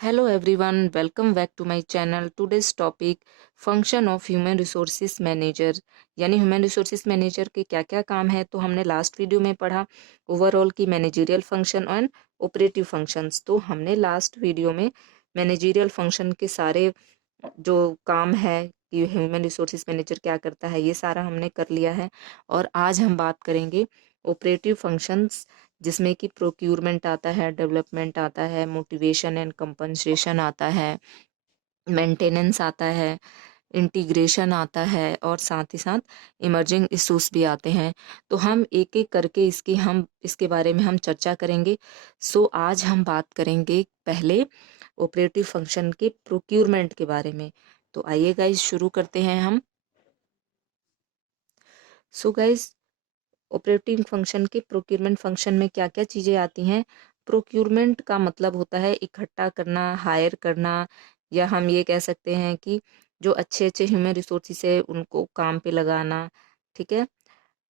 Hello everyone, welcome back to my channel. Today's topic function of human resources manager यानी human resources manager के क्या क्या काम है। तो हमने लास्ट वीडियो में पढ़ा ओवरऑल की managerial function and operative functions. तो हमने लास्ट वीडियो में मैनेजरियल फंक्शन के सारे जो काम है कि ह्यूमन रिसोर्सेज मैनेजर क्या करता है ये सारा हमने कर लिया है। और आज हम बात करेंगे ऑपरेटिव फंक्शंस, जिसमें कि प्रोक्यूरमेंट आता है, डेवलपमेंट आता है, मोटिवेशन एंड कंपनसेशन आता है, मेंटेनेंस आता है, इंटीग्रेशन आता है और साथ ही साथ इमर्जिंग इश्यूज भी आते हैं। तो हम एक एक करके इसके बारे में हम चर्चा करेंगे। सो आज हम बात करेंगे पहले ऑपरेटिव फंक्शन के प्रोक्यूरमेंट के बारे में। तो आइए गाइस शुरू करते हैं हम। सो गाइस, ऑपरेटिंग फंक्शन के प्रोक्यूरमेंट फंक्शन में क्या क्या चीज़ें आती हैं। प्रोक्यूरमेंट का मतलब होता है इकट्ठा करना, हायर करना, या हम ये कह सकते हैं कि जो अच्छे अच्छे ह्यूमन रिसोर्सेस है उनको काम पे लगाना। ठीक है,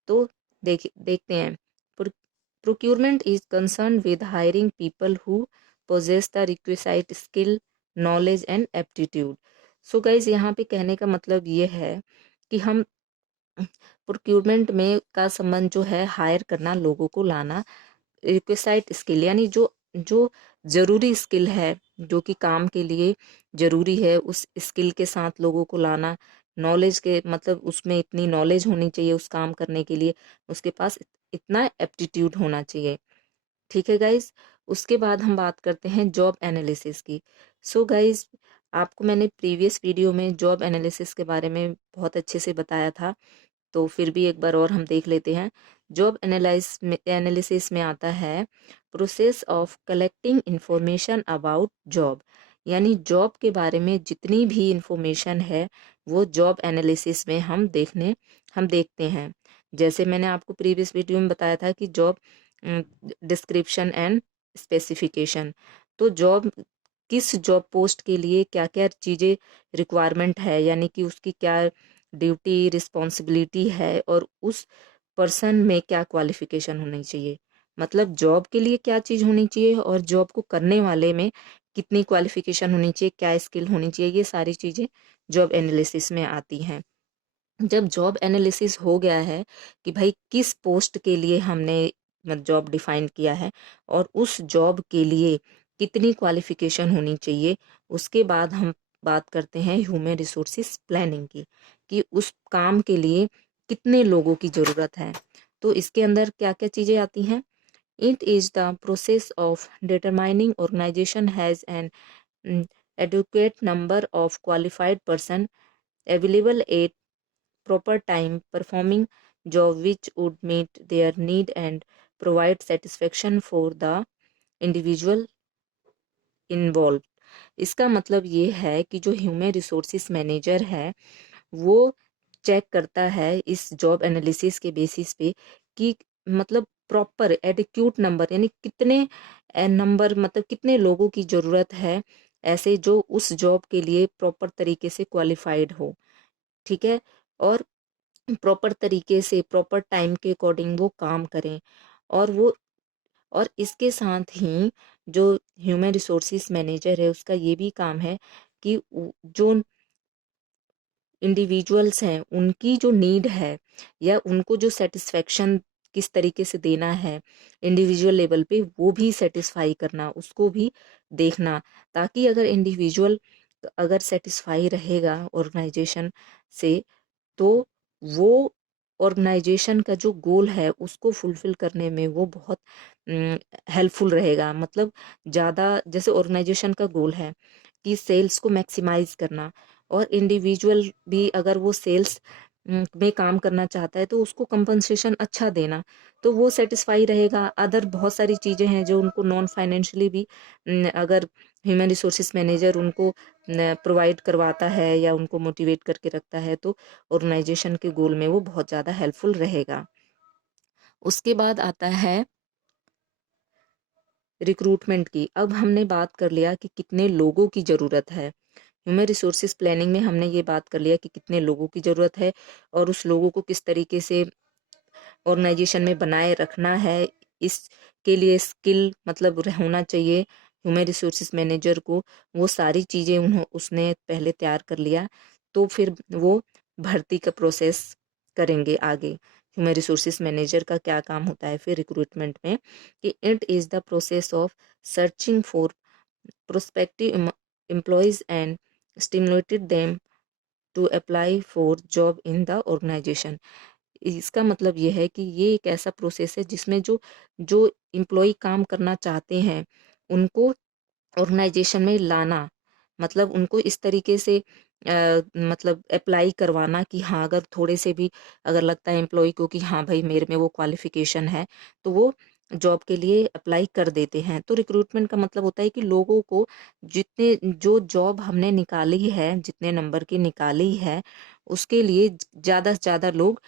तो देखते हैं। Procurement is concern with hiring people who possess the requisite skill, knowledge and aptitude. So guys, यहाँ पे कहने का मतलब ये है कि हम प्रोक्यूरमेंट में का संबंध जो है हायर करना, लोगों को लाना, रिक्विसाइट स्किल यानी जो जो जरूरी स्किल है, जो कि काम के लिए जरूरी है, उस स्किल के साथ लोगों को लाना। नॉलेज के मतलब उसमें इतनी नॉलेज होनी चाहिए उस काम करने के लिए, उसके पास इतना एप्टीट्यूड होना चाहिए। ठीक है गाइज, उसके बाद हम बात करते हैं जॉब एनालिसिस की। सो गाइज, आपको मैंने प्रीवियस वीडियो में जॉब एनालिसिस के बारे में बहुत अच्छे से बताया था, तो फिर भी एक बार और हम देख लेते हैं। जॉब एनालिसिस में आता है process of collecting information about job, यानी जॉब के बारे में जितनी भी इंफॉर्मेशन है वो जॉब एनालिसिस में हम देखते हैं। जैसे मैंने आपको प्रीवियस वीडियो में बताया था कि जॉब डिस्क्रिप्शन एंड स्पेसिफिकेशन। तो किस जॉब पोस्ट के लिए क्या क्या चीज़ें रिक्वायरमेंट है, यानी कि उसकी क्या ड्यूटी रिस्पॉन्सिबिलिटी है और उस पर्सन में क्या क्वालिफिकेशन होनी चाहिए। मतलब जॉब के लिए क्या चीज़ होनी चाहिए और जॉब को करने वाले में कितनी क्वालिफिकेशन होनी चाहिए, क्या स्किल होनी चाहिए, ये सारी चीज़ें जॉब एनालिसिस में आती हैं। जब जॉब एनालिसिस हो गया है कि भाई किस पोस्ट के लिए हमने जॉब डिफाइन किया है और उस जॉब के लिए कितनी क्वालिफिकेशन होनी चाहिए, उसके बाद हम बात करते हैं ह्यूमन रिसोर्सेस प्लानिंग की, कि उस काम के लिए कितने लोगों की ज़रूरत है। तो इसके अंदर क्या क्या चीज़ें आती हैं। It is the process of determining organisation has an adequate number of qualified person available at proper time performing job which would meet their need and provide satisfaction for the individual involved। इसका मतलब ये है कि जो human resources manager है वो check करता है इस जॉब एनालिसिस के बेसिस पे कि मतलब प्रॉपर एडिक्यूट नंबर, यानी कितने नंबर, मतलब कितने लोगों की ज़रूरत है ऐसे जो उस जॉब के लिए प्रॉपर तरीके से क्वालिफाइड हो। ठीक है, और प्रॉपर तरीके से प्रॉपर टाइम के अकॉर्डिंग वो काम करें। और वो और इसके साथ ही जो ह्यूमन रिसोर्सेस मैनेजर है उसका ये भी काम है कि जो इंडिविजुअल्स हैं उनकी जो नीड है या उनको जो सेटिस्फेक्शन किस तरीके से देना है इंडिविजुअल लेवल पे, वो भी सेटिस्फाई करना, उसको भी देखना। ताकि अगर सेटिस्फाई रहेगा ऑर्गेनाइजेशन से, तो वो ऑर्गेनाइजेशन का जो गोल है उसको फुलफिल करने में वो बहुत हेल्पफुल रहेगा। मतलब ज़्यादा, जैसे ऑर्गेनाइजेशन का गोल है कि सेल्स को मैक्सिमाइज करना, और इंडिविजुअल भी अगर वो सेल्स में काम करना चाहता है तो उसको कंपनसेशन अच्छा देना, तो वो सेटिस्फाई रहेगा। अदर बहुत सारी चीज़ें हैं जो उनको नॉन फाइनेंशियली भी अगर ह्यूमन रिसोर्सेज मैनेजर उनको प्रोवाइड करवाता है या उनको मोटिवेट करके रखता है, तो ऑर्गेनाइजेशन के गोल में वो बहुत ज़्यादा हेल्पफुल रहेगा। उसके बाद आता है रिक्रूटमेंट की। अब हमने बात कर लिया कि कितने लोगों की ज़रूरत है। ह्यूमन रिसोर्सेज प्लानिंग में हमने ये बात कर लिया कि कितने लोगों की ज़रूरत है और उस लोगों को किस तरीके से ऑर्गेनाइजेशन में बनाए रखना है। इसके लिए स्किल मतलब होना चाहिए, ह्यूमन रिसोर्सेज मैनेजर को वो सारी चीज़ें उसने पहले तैयार कर लिया, तो फिर वो भर्ती का प्रोसेस करेंगे आगे। ह्यूमन रिसोर्सेज मैनेजर का क्या काम होता है फिर रिक्रूटमेंट में, कि it is the process of searching for prospective employees and stimulated them to apply for job in the organisation. इसका मतलब ये है कि ये एक ऐसा प्रोसेस है जिसमें जो जो एम्प्लॉय काम करना चाहते हैं उनको ऑर्गेनाइजेशन में लाना, मतलब उनको इस तरीके से मतलब अप्लाई करवाना कि हाँ, अगर थोड़े से भी अगर लगता है एम्प्लॉय को कि हाँ भाई मेरे में वो क्वालिफिकेशन है, तो वो जॉब के लिए अप्लाई कर देते हैं। तो रिक्रूटमेंट का मतलब होता है कि लोगों को जितने जो जॉब हमने निकाली है, जितने नंबर की निकाली है, उसके लिए ज़्यादा से ज़्यादा लोग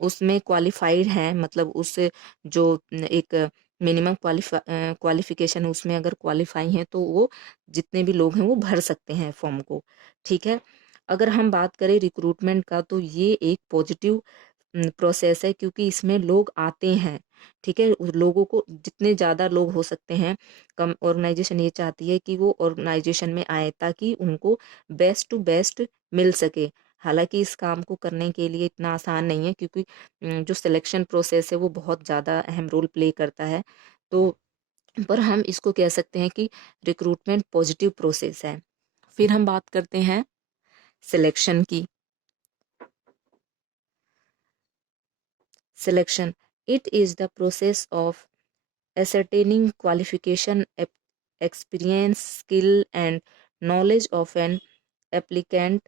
उसमें क्वालिफाइड हैं, मतलब उस जो एक मिनिमम क्वालिफिकेशन है उसमें अगर क्वालिफाई हैं तो वो जितने भी लोग हैं वो भर सकते हैं फॉर्म को। ठीक है, अगर हम बात करें रिक्रूटमेंट का तो ये एक पॉजिटिव प्रोसेस है, क्योंकि इसमें लोग आते हैं। ठीक है, उस लोगों को जितने ज़्यादा लोग हो सकते हैं, कम ऑर्गेनाइजेशन ये चाहती है कि वो ऑर्गेनाइजेशन में आए ताकि उनको बेस्ट टू बेस्ट मिल सके। हालांकि इस काम को करने के लिए इतना आसान नहीं है, क्योंकि जो सिलेक्शन प्रोसेस है वो बहुत ज़्यादा अहम रोल प्ले करता है। तो पर हम इसको कह सकते हैं कि रिक्रूटमेंट पॉजिटिव प्रोसेस है। फिर हम बात करते हैं सिलेक्शन की। Selection, it is the process of ascertaining qualification, experience, skill, and knowledge of an applicant.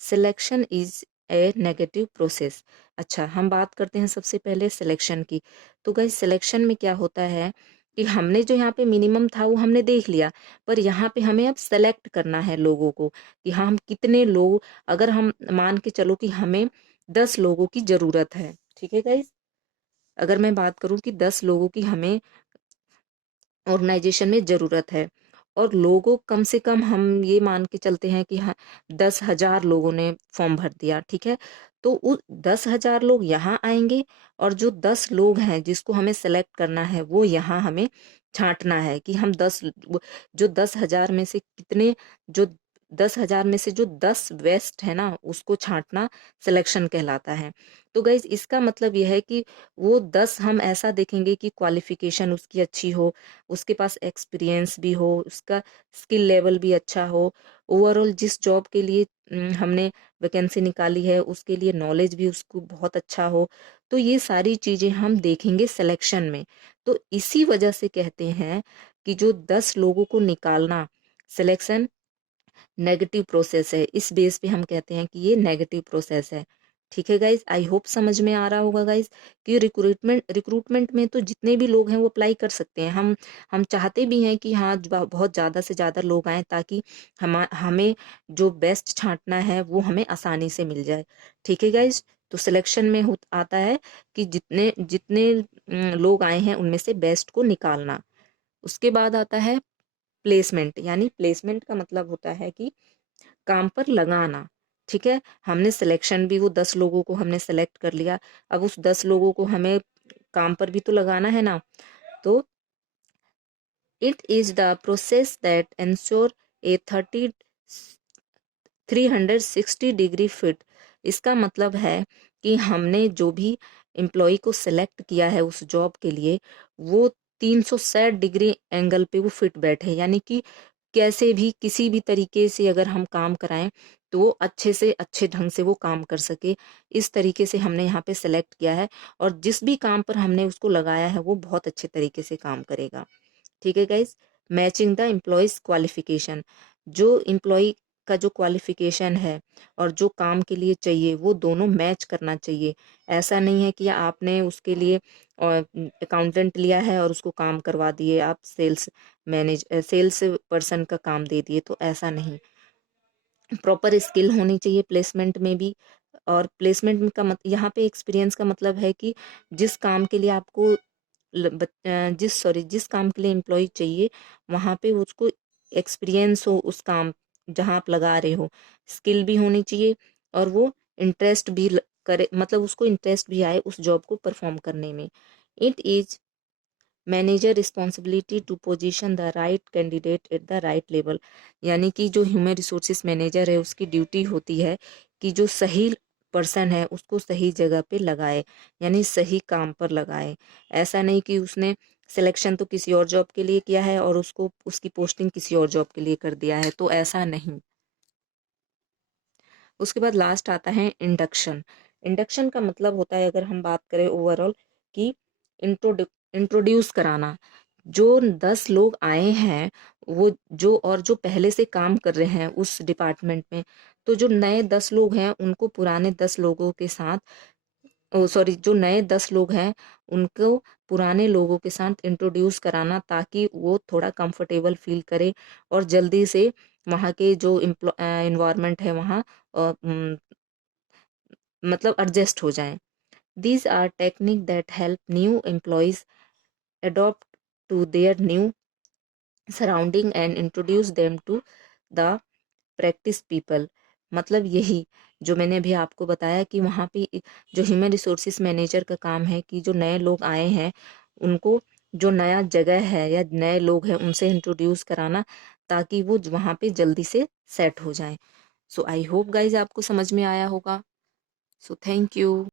Selection is a negative process. अच्छा, हम बात करते हैं सबसे पहले सिलेक्शन की। तो गाइस सिलेक्शन में क्या होता है कि हमने जो यहाँ पे मिनिमम था वो हमने देख लिया, पर यहाँ पे हमें अब सेलेक्ट करना है लोगों को कि हाँ हम कितने लोग, अगर हम मान के चलो कि हमें 10 लोगों की ज़रूरत है। ठीक है गाइस, अगर मैं बात करूँ कि 10 लोगों की हमें ऑर्गेनाइजेशन में ज़रूरत है, और लोगों कम से कम हम ये मान के चलते हैं कि हाँ 10,000 लोगों ने फॉर्म भर दिया। ठीक है, तो उस 10,000 लोग यहाँ आएंगे, और जो 10 लोग हैं जिसको हमें सेलेक्ट करना है वो यहाँ हमें छांटना है कि हम 10 जो 10,000 में से कितने, जो 10,000 में से जो 10 बेस्ट है ना उसको छांटना सिलेक्शन कहलाता है। तो गाइज इसका मतलब यह है कि वो 10 हम ऐसा देखेंगे कि क्वालिफिकेशन उसकी अच्छी हो, उसके पास एक्सपीरियंस भी हो, उसका स्किल लेवल भी अच्छा हो, ओवरऑल जिस जॉब के लिए हमने वैकेंसी निकाली है उसके लिए नॉलेज भी उसको बहुत अच्छा हो। तो ये सारी चीज़ें हम देखेंगे सिलेक्शन में। तो इसी वजह से कहते हैं कि जो 10 लोगों को निकालना सिलेक्शन नेगेटिव प्रोसेस है। इस बेस पे हम कहते हैं कि ये नेगेटिव प्रोसेस है। ठीक है गाइज, आई होप समझ में आ रहा होगा गाइज कि रिक्रूटमेंट में तो जितने भी लोग हैं वो अप्लाई कर सकते हैं। हम चाहते भी हैं कि हाँ बहुत ज़्यादा से ज़्यादा लोग आएँ ताकि हमें जो बेस्ट छांटना है वो हमें आसानी से मिल जाए। ठीक है गाइज, तो सिलेक्शन में आता है कि जितने जितने लोग आए हैं उनमें से बेस्ट को निकालना। उसके बाद आता है प्लेसमेंट, यानी प्लेसमेंट का मतलब होता है कि काम पर लगाना। ठीक है, हमने सिलेक्शन भी वो 10 लोगों को हमने सेलेक्ट कर लिया, अब उस 10 लोगों को हमें काम पर भी तो लगाना है ना। तो it is the process that ensure A 360 fit. इसका मतलब है कि हमने जो भी एम्प्लॉय को सिलेक्ट किया है उस जॉब के लिए, वो 360 डिग्री एंगल पे वो फिट बैठे, यानी कि कैसे भी किसी भी तरीके से अगर हम काम कराएं तो वो अच्छे से अच्छे ढंग से वो काम कर सके। इस तरीके से हमने यहाँ पे सेलेक्ट किया है, और जिस भी काम पर हमने उसको लगाया है वो बहुत अच्छे तरीके से काम करेगा। ठीक है guys, matching the employees qualification, जो एम्प्लॉय का जो क्वालिफिकेशन है और जो काम के लिए चाहिए वो दोनों मैच करना चाहिए। ऐसा नहीं है कि आपने उसके लिए अकाउंटेंट लिया है और उसको काम करवा दिए, आप सेल्स पर्सन का काम दे दिए, तो ऐसा नहीं। प्रॉपर स्किल होनी चाहिए प्लेसमेंट में भी। और प्लेसमेंट का यहाँ पे एक्सपीरियंस का मतलब है कि जिस काम के लिए आपको जिस काम के लिए एम्प्लॉय चाहिए वहाँ पे उसको एक्सपीरियंस हो उस काम जहाँ आप लगा रहे हो, स्किल भी होनी चाहिए, और वो इंटरेस्ट भी करे, मतलब उसको इंटरेस्ट भी आए उस जॉब को परफॉर्म करने में। It is manager responsibility to position the right candidate at the right level, यानी कि जो ह्यूमन रिसोर्सेज मैनेजर है उसकी ड्यूटी होती है कि जो सही पर्सन है उसको सही जगह पे लगाए, यानी सही काम पर लगाए। ऐसा नहीं कि उसने सिलेक्शन तो किसी और जॉब के लिए किया है और उसको उसकी पोस्टिंग किसी और जॉब के लिए कर दिया है, तो ऐसा नहीं। उसके बाद लास्ट आता है इंडक्शन। इंडक्शन का मतलब होता है, अगर हम बात करें ओवरऑल, कि इंट्रोड्यूस कराना। जो 10 लोग आए हैं वो जो पहले से काम कर रहे हैं उस डिपार्टमेंट में, तो जो नए 10 लोग हैं उनको पुराने 10 लोगों के साथ, सॉरी, जो नए 10 लोग हैं उनको पुराने लोगों के साथ इंट्रोड्यूस कराना, ताकि वो थोड़ा कंफर्टेबल फील करे और जल्दी से वहाँ के जो इन्वायरमेंट है वहाँ मतलब एडजस्ट हो जाएं। These R technique that help new employees adopt to their new surrounding and introduce them to the practice people। मतलब यही जो मैंने अभी आपको बताया कि वहाँ पे जो ह्यूमन रिसोर्सेज मैनेजर का काम है कि जो नए लोग आए हैं उनको जो नया जगह है या नए लोग हैं उनसे इंट्रोड्यूस कराना, ताकि वो वहाँ पे जल्दी से सेट हो जाएं। सो आई होप गाइज आपको समझ में आया होगा। So thank you.